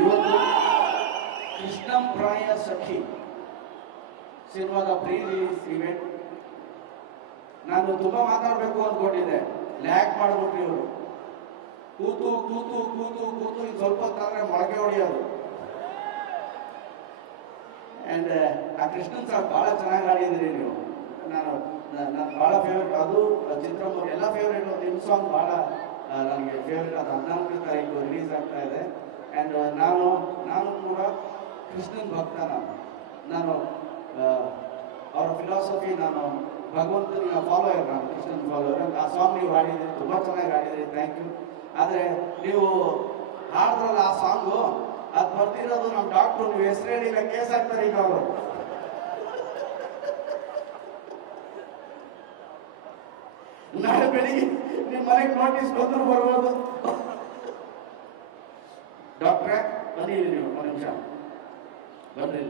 ಇವತ್ತು ಕೃಷ್ಣಂ ಪ್ರಾಯ ಸಖಿ ಸಿನಿಮಾದ ಪ್ರೀ ರಿಲೀಸ್ ಇವೆಂಟ್. ನಾನು ತುಂಬಾ ಮಾತಾಡಬೇಕು ಅಂದ್ಕೊಂಡಿದ್ದೆ, ಲ್ಯಾಕ್ ಮಾಡ್ಬಿಟ್ರಿ ಇವರು. ಕೂತು ಕೂತು ಕೂತು ಕೂತು ಇದು ಸ್ವಲ್ಪ ಹೊತ್ತಾದ್ರೆ ಮೊಳಕೆ ಹೊಡೆಯೋದು. ಅಂಡ್ ಆ ಕೃಷ್ಣನ್ ಸಾಂಗ್ ಬಹಳ ಚೆನ್ನಾಗಿ ಆಡಿದ್ರಿ ನೀವು. ನಾನು ಬಹಳ ಫೇವ್ರೇಟ್, ಅದು ಚಿತ್ರಮ್ಮ ಎಲ್ಲ ಫೇವ್ರೇಟ್. ನಿಮ್ಮ ಸಾಂಗ್ ಬಹಳ ನನಗೆ ಫೇವ್ರೇಟ್. ಅದು 14ನೇ ತಾರೀಕು ರಿಲೀಸ್ ಆಗ್ತಾ ಇದೆ. ಆ್ಯಂಡ್ ನಾನು ಕೂಡ ಕೃಷ್ಣನ್ ಭಕ್ತ. ನಾನು ಅವರ ಫಿಲಾಸಫಿ, ನಾನು ಭಗವಂತನ ಫಾಲೋಯರ್, ನಾನು ಕೃಷ್ಣನ್ ಫಾಲೋಯರ್. ಆ ಸಾಂಗ್ ನೀವು ಹಾಡಿದ್ರಿ, ತುಂಬ ಚೆನ್ನಾಗಿ ಹಾಡಿದ್ರಿ, ಥ್ಯಾಂಕ್ ಯು. ಆದರೆ ನೀವು ಹಾಡಿದ್ರಲ್ಲ ಆ ಸಾಂಗು, ಅದು ಬರ್ತಿರೋದು ನಮ್ಮ ಡಾಕ್ಟ್ರು, ನೀವು ಹೆಸರು ಹೇಳಿಲ್ಲ ಕೇಸ್ ಹಾಕ್ತಾರೆ ಈಗ ಅವರು. ನಾಳೆ ಬೆಳಿಗ್ಗೆ ನಿಮ್ಮ ಮನೆಗೆ ನೋಟಿಸ್ ಬಂದ್ರು ಬರ್ಬೋದು. ಡಾಕ್ಟ್ರೇ ಬನ್ನಿ ಇಲ್ಲಿ, ನೀವು ಒಂದು ನಿಮಿಷ ಬನ್ರಿ.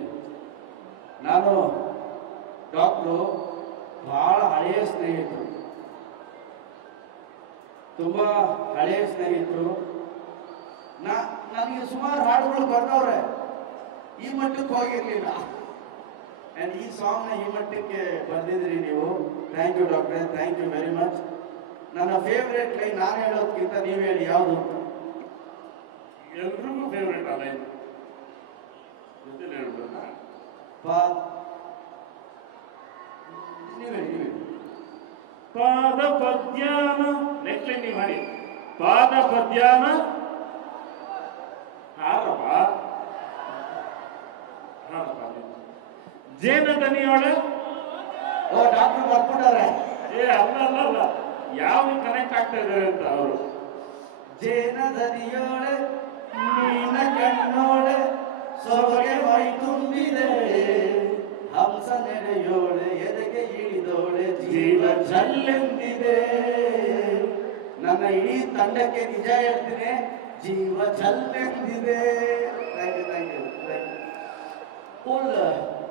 ನಾನು ಡಾಕ್ಟ್ರು ಬಹಳ ಹಳೆಯ ಸ್ನೇಹಿತರು, ತುಂಬಾ ಹಳೆಯ ಸ್ನೇಹಿತರು. ನನಗೆ ಸುಮಾರು ಹಾಡುಗಳು ಬರ್ತಾವ್ರೆ, ಈ ಮಟ್ಟಕ್ಕೆ ಹೋಗಿರ್ಲಿಲ್ಲ. ಆ್ಯಂಡ್ ಈ ಸಾಂಗ್ನ ಈ ಮಟ್ಟಕ್ಕೆ ಬರ್ದಿದ್ರಿ ನೀವು. ಥ್ಯಾಂಕ್ ಯು ಡಾಕ್ಟ್ರೆ, ಥ್ಯಾಂಕ್ ಯು ವೆರಿ ಮಚ್. ನನ್ನ ಫೇವ್ರೇಟ್ ಲೈನ್ ನಾನು ಹೇಳೋದಕ್ಕಿಂತ ನೀವು ಹೇಳಿ ಯಾವುದು? ಎಲ್ರಿಗೂ ಫೇವ್ರೇಟ್ ಆ ಲೈನ್ ಗೊತ್ತಿಲ್ಲ, ಹೇಳ್ಬೋದ? ನೀವು ಹೇಳಿ. ಪಾದ ಪದ್ಯಾನ, ನೆಕ್ಸ್ಟ್ ಲೈನ್ ನೀವು ಮಾಡಿ. ಪಾದ ಪದ್ಯಾನ ಹಾರಪ್ಪ ಜೇನ ದನಿಯೋಳೆ. ಓ ಡಾಕ್ಟರ್ ಬರ್ಕೊಂಡವ್ರೆ. ಅಲ್ಲ, ಯಾವ ಕನೆಕ್ಟ್ ಆಗ್ತಾ ಇದ್ದಾರೆ ಅಂತ ಅವರು. ಜೇನ ದನಿಯೋಳೆ ನೀನ ಕಣ್ಣೋಳೆ ಸೊಬಗೆ ಮೈ ತುಂಬಿದೆ, ಹಂಸ ನಡೆಯೋಳೆ ಎದೆಗೆ ಇಳಿದೋಳೆ ಜೀವ ಜಲ್ಲೆಂದಿದೆ. ನನ್ನ ಇಡೀ ತಂಡಕ್ಕೆ ನಿಜ ಹೇಳ್ತೀನಿ, ಜೀವ ಜಲ್ಲೆಂದಿದೆ. Thank you, thank you, thank you. Full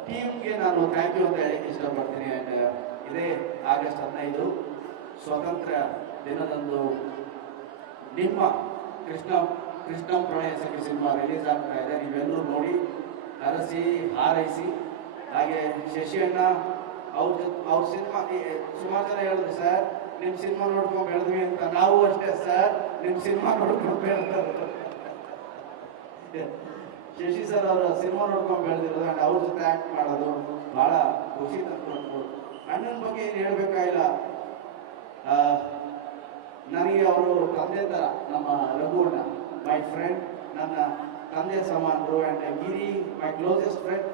ಟೀಮ್ಗೆ ನಾನು ಥ್ಯಾಂಕ್ ಯು ಅಂತ ಹೇಳಕ್ಕೆ ಇಷ್ಟಪಡ್ತೀನಿ. ಆ್ಯಂಡ್ ಇದೇ ಆಗಸ್ಟ್ 15 ಸ್ವಾತಂತ್ರ್ಯ ದಿನದಂದು ನಿಮ್ಮ ಕೃಷ್ಣಂ ಪ್ರಾಯ ಸಖಿ ಸಿನಿಮಾ ರಿಲೀಸ್ ಆಗ್ತಾ ಇದೆ. ನೀವೆಲ್ಲರೂ ನೋಡಿ, ಹರಸಿ ಹಾರೈಸಿ. ಹಾಗೆ ಶಶಿ ಅಣ್ಣ ಅವ್ರ ಸಿನಿಮಾ ಸುಮಾರು ಜನ ಹೇಳಿದ್ರು, ಸರ್ ನಿಮ್ಮ ಸಿನಿಮಾ ನೋಡ್ಕೊಂಡು ಬೆಳೆದ್ವಿ ಅಂತ. ನಾವು ಅಷ್ಟೇ ಸರ್, ನಿಮ್ಮ ಸಿನಿಮಾ ನೋಡ್ಕೊಂಡು ಬೆಳೆದ್ರು. ಶಶಿ ಸರ್ ಅವರ ಸಿನಿಮಾ ನೋಡ್ಕೊಂಡು ಬೆಳೆದಿರೋದು ಆ್ಯಂಡ್ ಅವ್ರ ಜೊತೆ ಆ್ಯಕ್ಟ್ ಮಾಡೋದು ಭಾಳ ಖುಷಿ ತಂದುಕೊಟ್ಟು. ಅಣ್ಣನ ಬಗ್ಗೆ ಏನು ಹೇಳಬೇಕಾಗಿಲ್ಲ, ನನಗೆ ಅವರು ತಂದೆ ಥರ. ನಮ್ಮ ರಘುವಣ್ಣ ಮೈ ಫ್ರೆಂಡ್, ನನ್ನ ತಂದೆ ಸಮಾನರು. And Giri my closest friend.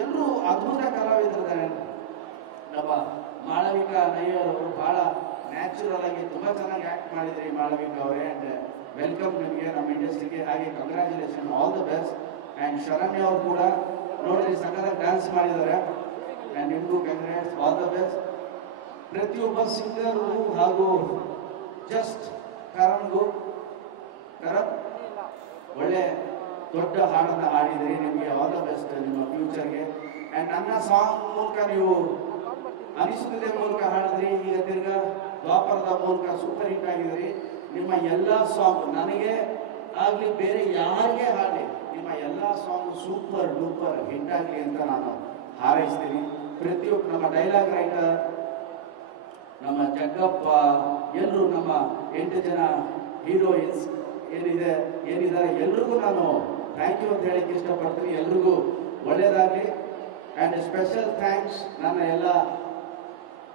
ಎಲ್ಲರೂ ಅದ್ಭುತ ಕಲಾವಿದರಿದ್ದಾರೆ. ನಮ್ಮ ಮಾಳವಿಕಾ ನಯ್ಯರ್ ಅವರು ಭಾಳ ನ್ಯಾಚುರಲ್ ಆಗಿ ತುಂಬ ಚೆನ್ನಾಗಿ ಆ್ಯಕ್ಟ್ ಮಾಡಿದ್ರಿ ಮಾಳವಿಕಾ ಅವರೇ. ಆ್ಯಂಡ್ ವೆಲ್ಕಮ್ ನಿಮಗೆ ನಮ್ಮ ಇಂಡಸ್ಟ್ರಿಗೆ. ಹಾಗೆ congratulation, all the best. And Sharanya ಅವರು ಕೂಡ ನೋಡಿದ್ರಿ, ಸಕ್ಕತ್ತಾಗಿ ಡ್ಯಾನ್ಸ್ ಮಾಡಿದ್ದಾರೆ. ಆ್ಯಂಡ್ ನಿಮಗೂ ಕಂಗ್ರ್ಯಾಟ್ಸ್, ಆಲ್ ದ ಬೆಸ್ಟ್. ಪ್ರತಿಯೊಬ್ಬ ಸಿಂಗರ್ಗೂ ಹಾಗೂ ಜಸ್ಟ್ ಕರಣ್ ಒಳ್ಳೆ ದೊಡ್ಡ ಹಾಡನ್ನು ಹಾಡಿದ್ರಿ. ನಿಮಗೆ ಆಲ್ ದ ಬೆಸ್ಟ್ ನಿಮ್ಮ ಫ್ಯೂಚರ್ಗೆ. ಆ್ಯಂಡ್ ನನ್ನ ಸಾಂಗ್ ಮೂಲಕ ನೀವು ಅನಿಸುತ್ತದೆ ಮೂಲಕ ಹಾಡಿದ್ರಿ. ಈಗ ತಿರ್ಗಾ ದ್ವಾಪರದ ಮೂಲಕ ಸೂಪರ್ ಹಿಟ್ ಆಗಿದ್ರಿ. ನಿಮ್ಮ ಎಲ್ಲ ಸಾಂಗ್ ನನಗೆ ಆಗಲಿ ಬೇರೆ ಯಾರಿಗೆ ಹಾಡಲಿ, ನಿಮ್ಮ ಎಲ್ಲ ಸಾಂಗ್ ಸೂಪರ್ ಡೂಪರ್ ಹಿಟ್ ಆಗಲಿ ಅಂತ ನಾನು ಹಾರೈಸ್ತೀನಿ. ಪ್ರತಿಯೊಬ್ಬ ನಮ್ಮ ಡೈಲಾಗ್ ರೈಟರ್, ನಮ್ಮ ಜಗ್ಗಪ್ಪ, ಎಲ್ಲರೂ ನಮ್ಮ 8 ಜನ ಹೀರೋಯಿನ್ಸ್ ಏನಿದ್ದಾರೆ ಎಲ್ರಿಗೂ ನಾನು ಥ್ಯಾಂಕ್ ಯು ಅಂತ ಹೇಳಕ್ಕೆ ಇಷ್ಟಪಡ್ತೀನಿ. ಎಲ್ರಿಗೂ ಒಳ್ಳೆಯದಾಗಲಿ. ಆ್ಯಂಡ್ ಸ್ಪೆಷಲ್ ಥ್ಯಾಂಕ್ಸ್ ನನ್ನ ಎಲ್ಲ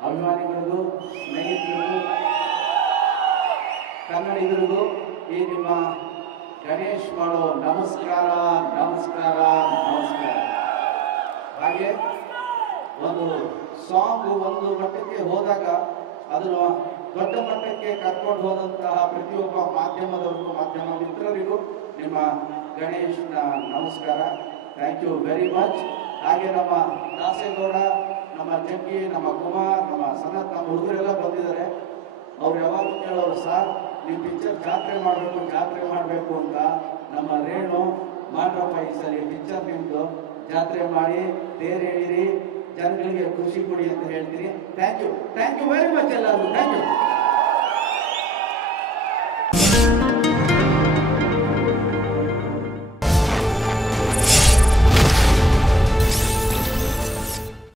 ಅಭಿಮಾನಿಗಳಿಗೂ, ಸ್ನೇಹಿತರಿಗೂ, ಕನ್ನಡಿಗರಿಗೂ. ಈ ನಿಮ್ಮ ಗಣೇಶ್ ಮಾಡೋ ನಮಸ್ಕಾರ ನಮಸ್ಕಾರ ನಮಸ್ಕಾರ. ಹಾಗೆ ಒಂದು ಸಾಂಗ್ ಒಂದು ಮಟ್ಟಕ್ಕೆ ಹೋದಾಗ ಅದನ್ನು ದೊಡ್ಡ ಮಟ್ಟಕ್ಕೆ ಕರ್ಕೊಂಡು ಹೋದಂತಹ ಪ್ರತಿಯೊಬ್ಬ ಮಾಧ್ಯಮದವರಿಗೂ, ಮಾಧ್ಯಮ ಮಿತ್ರರಿಗೂ ನಿಮ್ಮ ಗಣೇಶ್ನ ನಮಸ್ಕಾರ. Thank you very much. ಹಾಗೆ ನಮ್ಮ ದಾಸೇಗೌಡ, ನಮ್ಮ ಜಗ್ಗಿ, ನಮ್ಮ ಕುಮಾರ್, ನಮ್ಮ ಸನತ್, ನಮ್ಮ ಹುಡುಗರೆಲ್ಲ ಬಂದಿದ್ದಾರೆ. ಅವ್ರು ಯಾವಾಗಲೂ ಕೇಳೋರು, ಸರ್ ನಿಮ್ಮ ಪಿಕ್ಚರ್ ಜಾತ್ರೆ ಮಾಡಬೇಕು ಅಂತ. ನಮ್ಮ ರೇಣು ಮಾಡ್ರಪ್ಪ, ಈ ಸರಿ ಪಿಕ್ಚರ್ ನಿಮ್ಮದು ಜಾತ್ರೆ ಮಾಡಿ ತೇರು ಎಳೀರಿ, ಜನಗಳಿಗೆ ಖುಷಿ ಕೊಡಿ ಅಂತ ಹೇಳ್ತೀನಿ. ಥ್ಯಾಂಕ್ ಯು ವೆರಿ ಮಚ್ ಎಲ್ಲರಿಗೂ. Thank you.